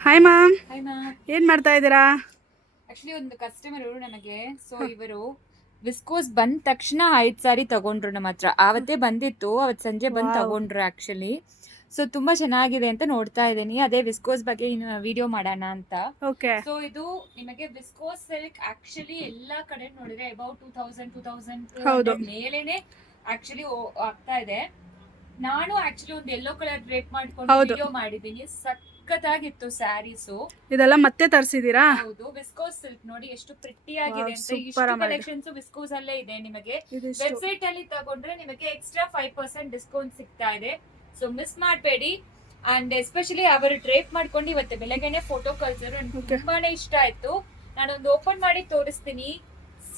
Hi ma'am, hi ma'am. ಏನು ಮಾಡ್ತಾ ಇದ್ದೀರಾ? ಆಕ್ಚುಲಿ ಒಂದು ಕಸ್ಟಮರು ನನಗೆ ಇವರು ವಿಸ್ಕೋಸ್ ಬಂದ ತಕ್ಷಣ 5 ಸಾರಿ ತಗೊಂಡ್ರು ನಮ್ಮ ಹತ್ರ. ಆವತ್ತೇ ಬಂದಿತ್ತು, ಅವತ್ತು ಸಂಜೆ ಬಂದು ತಗೊಂಡ್ರು ಆಕ್ಚುಲಿ. ಸೊ ತುಂಬಾ ಚೆನ್ನಾಗಿದೆ ಅಂತ ನೋಡ್ತಾ ಇದ್ದೀನಿ. ಅದೇ ವಿಸ್ಕೋಸ್ ಬಗ್ಗೆ ವಿಡಿಯೋ ಮಾಡೋಣ ಅಂತ. ಓಕೆ. ಸೊ ಇದು ನಿಮಗೆ ವಿಸ್ಕೋಸ್ ಸಿಲ್ಕ್ ಆಕ್ಚುಲಿ ಎಲ್ಲಾ ಕಡೆ ನೋಡಿದ್ರೆ ಅಬೌಟ್ 2000 ಮೇಲೇನೆ ಆಕ್ಚುಲಿ ಆಗ್ತಾ ಇದೆ. ನಾನು ಆಕ್ಚುಲಿ ಒಂದು ಯೆಲ್ಲೋ ಕಲರ್ ಡ್ರೇಪ್ ಮಾಡ್ಕೊಂಡು ವಿಡಿಯೋ ಮಾಡಿದ್ದೀನಿ. ಸಖತ್ತಾಗಿತ್ತು ಸ್ಯಾರೀಸು. ಇದೆಲ್ಲ ಮತ್ತೆ ತರಿಸಿದೀರಾ? ಹೌದು, ವಿಸ್ಕೋಸ್ ಸಿಲ್ಕ್ ನೋಡಿ ಎಷ್ಟು ಪ್ರಿಟಿ ಆಗಿದೆ ಅಂತ. ಇಷ್ಟು ಕಲೆಕ್ಷನ್ಸ್ ವಿಸ್ಕೋಸ್ ಅಲ್ಲೇ ಇದೆ. ನಿಮಗೆ ವೆಬ್ಸೈಟ್ ಅಲ್ಲಿ ತಗೊಂಡ್ರೆ ನಿಮಗೆ ಎಕ್ಸ್ಟ್ರಾ 5% ಡಿಸ್ಕೌಂಟ್ ಸಿಗ್ತಾ ಇದೆ. ಸೊ ಮಿಸ್ ಮಾಡಬೇಡಿ. ಅಂಡ್ ಎಸ್ಪೆಷಲಿ ಅವರು ಡ್ರೇಪ್ ಮಾಡ್ಕೊಂಡು ಇವತ್ತು ಬೆಳಗ್ಗೆನೆ ಫೋಟೋ ಕಳ್ಸಿದ್ರು. ತುಂಬಾನೇ ಇಷ್ಟ ಆಯ್ತು. ನಾನೊಂದು ಓಪನ್ ಮಾಡಿ ತೋರಿಸ್ತೀನಿ.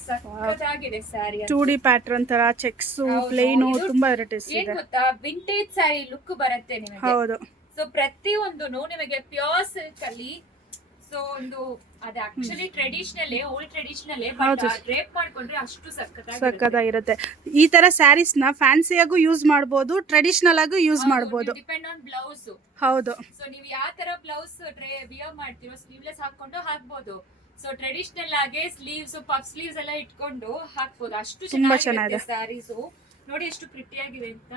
ಸಖತ್ತಾಗಿದೆ ಸ್ಯಾರಿ. 2D ಪ್ಯಾಟರ್ನ್ ತರ ಚೆಕ್ಸ್, ಪ್ಲೇನ್, ತುಂಬಾ ವೆರೈಟೀಸ್ ಇದೆ. ಏನ್ ಗೊತ್ತಾ, ವಿಂಟೇಜ್ ಸ್ಯಾರಿ ಲುಕ್ ಬರುತ್ತೆ ನಿಮಗೆ. ಹೌದು. ಸೊ ಪ್ರತಿಯೊಂದು ನಿಮಗೆ ಪ್ಯೂರ್ ಸಿಲ್ಕ್ ಅಲ್ಲಿ. ಸೊ ಒಂದು ಅದು actually traditional, old traditional, drape ಮಾಡ್ಕೊಂಡ್ರೆ ಅಷ್ಟು ಸಕ್ಕತ್ತಾಗಿರುತ್ತೆ. ಈ ತರ ಸ್ಯಾರೀಸ್ ನ ಫ್ಯಾನ್ಸಿಯಾಗೂ ಯೂಸ್ ಮಾಡಬಹುದು, ಟ್ರೆಡಿಷನಲ್ ಆಗೂ ಯೂಸ್ ಮಾಡಬಹುದು. Depend on blouse. ಹೌದು. ಸೊ ನೀವು ಯಾವ ತರ ಬ್ಲೌಸ್ ವಿಯರ್ ಮಾಡ್ತೀರೋ ಸ್ಲೀವ್ಲೆಸ್ ಹಾಕೊಂಡು ಹಾಕ್ಬೋದು. ಸೊ ಟ್ರೆಡಿಷನಲ್ ಆಗಿ ಸ್ಲೀವ್ಸ್, ಪಫ್ ಸ್ಲೀವ್ಸ್ ಎಲ್ಲ ಇಟ್ಕೊಂಡು ಹಾಕ್ಬೋದು. ಅಷ್ಟು ಚೆನ್ನಾಗಿದೆ ಸ್ಯಾರೀಸ್. ನೋಡಿ ಎಷ್ಟು ಪ್ರಿಟಿ ಆಗಿದೆ ಅಂತ.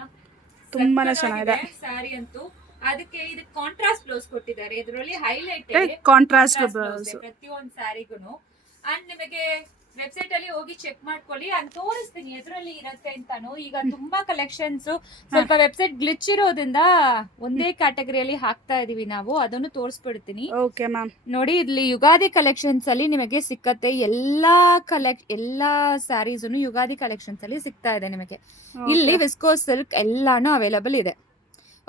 ತುಂಬಾನೇ ಚೆನ್ನಾಗಿದೆ ಸ್ಯಾರಿ ಅಂತೂ. ಅದಕ್ಕೆ ಇದಕ್ಕೆ ಕಾಂಟ್ರಾಸ್ಟ್ ಬ್ಲೌಸ್ ಕೊಟ್ಟಿದ್ದಾರೆ. ಇದರಲ್ಲಿ ಹೈಲೈಟ್ ಕಾಂಟ್ರಾಸ್ಟ್ ಬ್ಲೌಸ್ ಪ್ರತಿಯೊಂದು ಸ್ಯಾರಿಗೂ. ಅಂಡ್ ನಿಮಗೆ ವೆಬ್ಸೈಟ್ ಅಲ್ಲಿ ಹೋಗಿ ಚೆಕ್ ಮಾಡ್ಕೊಳ್ಳಿ. ಅಂತ ತೋರಿಸ್ತೀನಿ ಎದ್ರಲ್ಲಿ ಇರತ್ತೆ ಅಂತಾನು. ಈಗ ತುಂಬಾ ಕಲೆಕ್ಷನ್ಸ್ ಸ್ವಲ್ಪ ವೆಬ್ಸೈಟ್ ಗ್ಲಿಚ್ ಇರೋದ್ರಿಂದ ಒಂದೇ ಕ್ಯಾಟಗರಿಯಲ್ಲಿ ಹಾಕ್ತಾ ಇದೀವಿ ನಾವು. ಅದನ್ನು ತೋರಿಸ್ಬಿಡ್ತೀನಿ. Okay ma'am. ನೋಡಿ, ಇಲ್ಲಿ ಯುಗಾದಿ ಕಲೆಕ್ಷನ್ಸ್ ಅಲ್ಲಿ ನಿಮಗೆ ಸಿಕ್ಕತ್ತೆ. ಎಲ್ಲಾ ಸ್ಯಾರೀಸ್ ಯುಗಾದಿ ಕಲೆಕ್ಷನ್ಸ್ ಅಲ್ಲಿ ಸಿಗ್ತಾ ಇದೆ ನಿಮಗೆ. ಇಲ್ಲಿ ವಿಸ್ಕೋಸ್ ಸಿಲ್ಕ್ ಎಲ್ಲಾನು ಅವೈಲಬಲ್ ಇದೆ.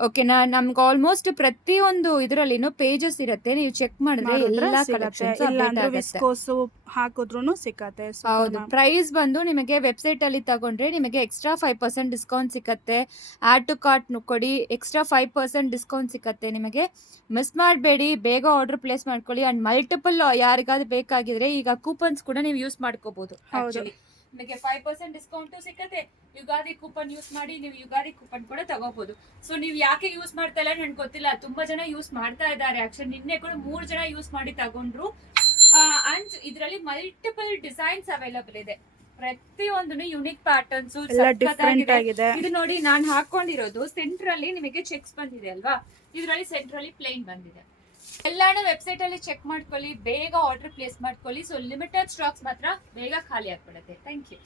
ಓಕೆನಾ? ನಮ್ಗೆ ಆಲ್ಮೋಸ್ಟ್ ಪ್ರತಿಯೊಂದು ಇದರಲ್ಲಿನೂ ಪೇಜಸ್ ಇರುತ್ತೆ. ನೀವು ಚೆಕ್ ಮಾಡಿದ್ರೆ ಎಲ್ಲಾ ಕಲೆಕ್ಷನ್ಸ್ ಹಾಕಿದ್ರು ಸಿಕ್ಕತ್ತೆ. ಹೌದು. ಪ್ರೈಸ್ ಬಂದು ನಿಮಗೆ ವೆಬ್ಸೈಟ್ ಅಲ್ಲಿ ತಗೊಂಡ್ರೆ ನಿಮಗೆ ಎಕ್ಸ್ಟ್ರಾ 5% ಡಿಸ್ಕೌಂಟ್ ಸಿಕ್ಕತ್ತೆ. ಆಡ್ ಟು ಕಾರ್ಟ್ ಕೊಡಿ, ಎಕ್ಸ್ಟ್ರಾ 5% ಡಿಸ್ಕೌಂಟ್ ಸಿಕ್ಕತ್ತೆ ನಿಮಗೆ. ಮಿಸ್ ಮಾಡಬೇಡಿ, ಬೇಗ ಆರ್ಡರ್ ಪ್ಲೇಸ್ ಮಾಡ್ಕೊಳ್ಳಿ. ಅಂಡ್ ಮಲ್ಟಿಪಲ್ ಯಾರಿಗಾದ್ರೂ ಬೇಕಾಗಿದ್ರೆ ಈಗ ಕೂಪನ್ಸ್ ಕೂಡ ನೀವು ಯೂಸ್ ಮಾಡ್ಕೋಬಹುದು. ನಿಮಗೆ 5% ಡಿಸ್ಕೌಂಟ್ ಸಿಕ್ಕತ್ತೆ. ಯುಗಾದಿ ಕೂಪನ್ ಯೂಸ್ ಮಾಡಿ ನೀವು ಯುಗಾದಿ ಕೂಪನ್ ಕೂಡ ತಗೋಬಹುದು. ಸೊ ನೀವು ಯಾಕೆ ಯೂಸ್ ಮಾಡ್ತಾ ಇಲ್ಲ ನನ್ಗೆ ಗೊತ್ತಿಲ್ಲ. ತುಂಬಾ ಜನ ಯೂಸ್ ಮಾಡ್ತಾ ಇದ್ದಾರೆ. ಆಕ್ಚುಲಿ ನಿನ್ನೆ ಕೂಡ 3 ಜನ ಯೂಸ್ ಮಾಡಿ ತಗೊಂಡ್ರು. ಅಂಡ್ ಇದರಲ್ಲಿ ಮಲ್ಟಿಪಲ್ ಡಿಸೈನ್ಸ್ ಅವೈಲಬಲ್ ಇದೆ. ಪ್ರತಿಯೊಂದು ಯುನಿಕ್ ಪ್ಯಾಟರ್ನ್ಸ್ ಆಗಿದೆ. ಇದು ನೋಡಿ, ನಾನು ಹಾಕೊಂಡಿರೋದು ಸೆಂಟರ್ ಅಲ್ಲಿ ನಿಮಗೆ ಚೆಕ್ಸ್ ಬಂದಿದೆ ಅಲ್ವಾ. ಇದರಲ್ಲಿ ಸೆಂಟರ್ ಅಲ್ಲಿ ಪ್ಲೇನ್ ಬಂದಿದೆ. ಎಲ್ಲಾನು ವೆಬ್ಸೈಟ್ ಅಲ್ಲಿ ಚೆಕ್ ಮಾಡ್ಕೊಳ್ಳಿ, ಬೇಗ ಆರ್ಡರ್ ಪ್ಲೇಸ್ ಮಾಡ್ಕೊಳ್ಳಿ. ಸೊ ಲಿಮಿಟೆಡ್ ಸ್ಟಾಕ್ಸ್ ಮಾತ್ರ ಬೇಗ ಖಾಲಿ ಆಗ್ಬಿಡುತ್ತೆ. Thank you.